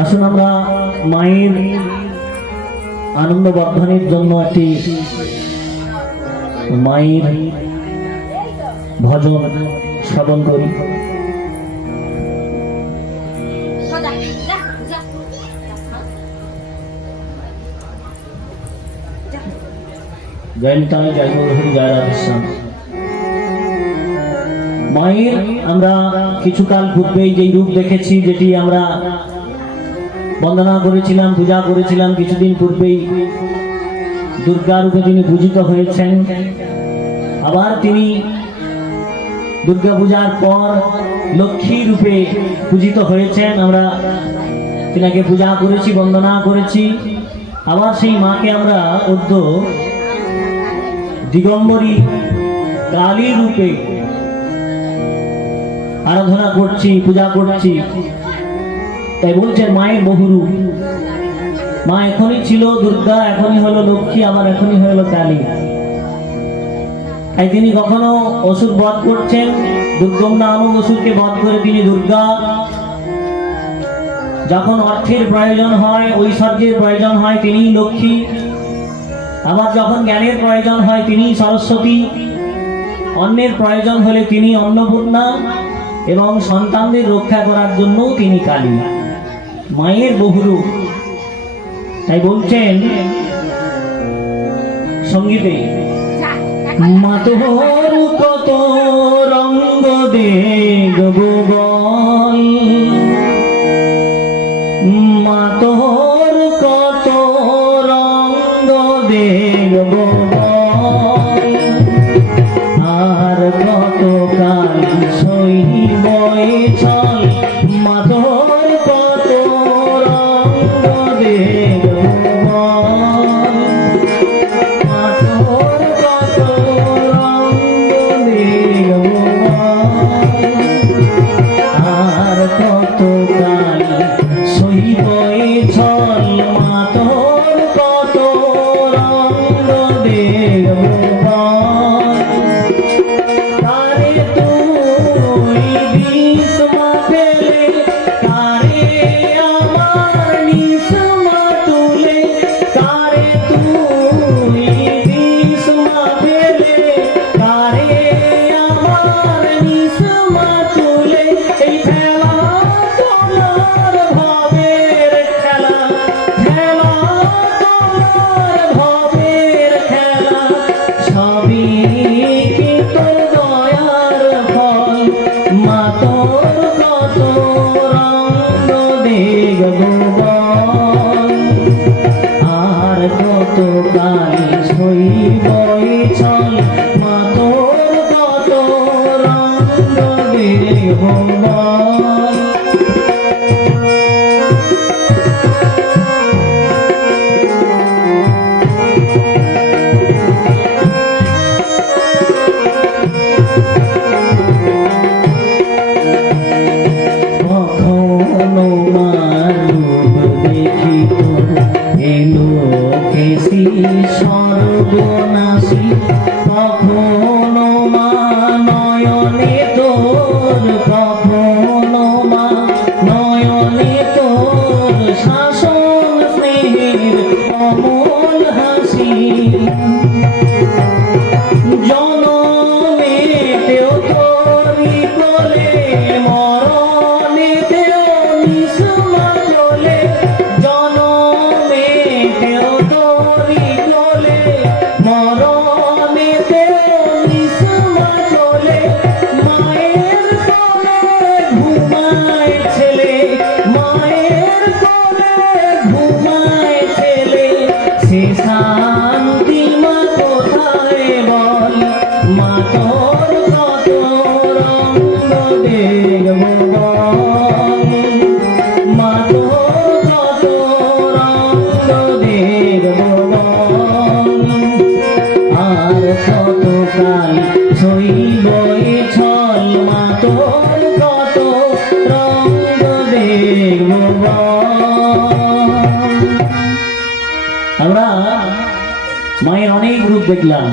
আসুন আমরা মায়ের আনন্দ বর্ধনের জন্য একটি মায়ের ভজন শ্রবণ করি। জয় নিতাই, জয় গৌরহরি, জয় রাধেশ্যাম। মায়ের আমরা কিছুকাল পূর্বেই যে রূপ দেখেছি, যেটি আমরা বন্দনা করেছিলাম, পূজা করেছিলাম, কিছুদিন পূর্বেই দুর্গা রূপে তিনি পূজিত হয়েছেন। আবার তিনি দুর্গা পূজার পর লক্ষ্মী রূপে পূজিত হয়েছেন। আমরা তিনাকে পূজা করেছি, বন্দনা করেছি। আবার সেই মাকে আমরা অদ্য দিগম্বরী কালী রূপে আরাধনা করছি, পূজা করছি। তাই বলছেন মায়ের বহুরূপ। মা এখনই ছিল দুর্গা, এখনই হলো লক্ষ্মী, আবার এখনই হলো কালী। তাই তিনি কখনো অসুর বধ করছেন, দুর্গম নামক অসুরকে বধ করে তিনি দুর্গা। যখন অর্থের প্রয়োজন হয়, ঐশ্বর্যের প্রয়োজন হয়, তিনি লক্ষ্মী। আবার যখন জ্ঞানের প্রয়োজন হয়, তিনি সরস্বতী। অন্যের প্রয়োজন হলে তিনি অন্নপূর্ণা, এবং সন্তানদের রক্ষা করার জন্য তিনি কালী। মায়ের বহুরূপ। তাই বলছেন সঙ্গীতে, মাতোর কত রঙ্গ দেখব বল, মাতোর কত রঙ্গ দেখব বল, আর কত কাল সইব চল, মাতোর কত রঙ্গ দেখব বল, মাতোর কত রঙ্গ দেখব বল, আর কত কাল সইব চল, মাতোর কত রঙ্গ দেখব বল। তারে তুই বিস্মা ফেলে, তারে আমার নিসমা তুলে, তারে তুই বিস্মা ফেলে, তারে আমার নিসমা তুলে, এই খেলা তোমার ভবের খেলা, খেলা তোমার ভবের খেলা, সবই কি তোর দয়ার ফল, মাতোর কত রঙ্গ দেখব বল, আর কত কাল সইব চল, মাতোর কত রঙ্গ দেখব বল। কখনো মারূপ দেখি তোর এলো কেসি সর্বনাশী, কখনো মা নয়নে তোর, কখনো মা নয়নে তোর শাসন স্নেহের অমল হাসি, জনমেতেও তোরি কোলে, মরণেতেও নিসমা কোলে, জনমেতেও তোরি কোলে, মরণেতেও নিসমা কোলে, মায়ের কোলে ঘুমায় ছেলে, মায়ের কোলে ঘুমায় ছেলে, সে শান্তি মা কোথায় বল, মাতোর কত রঙ্গ দেখব বল, মাতোর কত রঙ্গ দেখব বল, আর কত কাল সইব ছল, মাতোর কত রঙ্গ দেখব বল। আমরা মায়ের অনেক রূপ দেখলাম।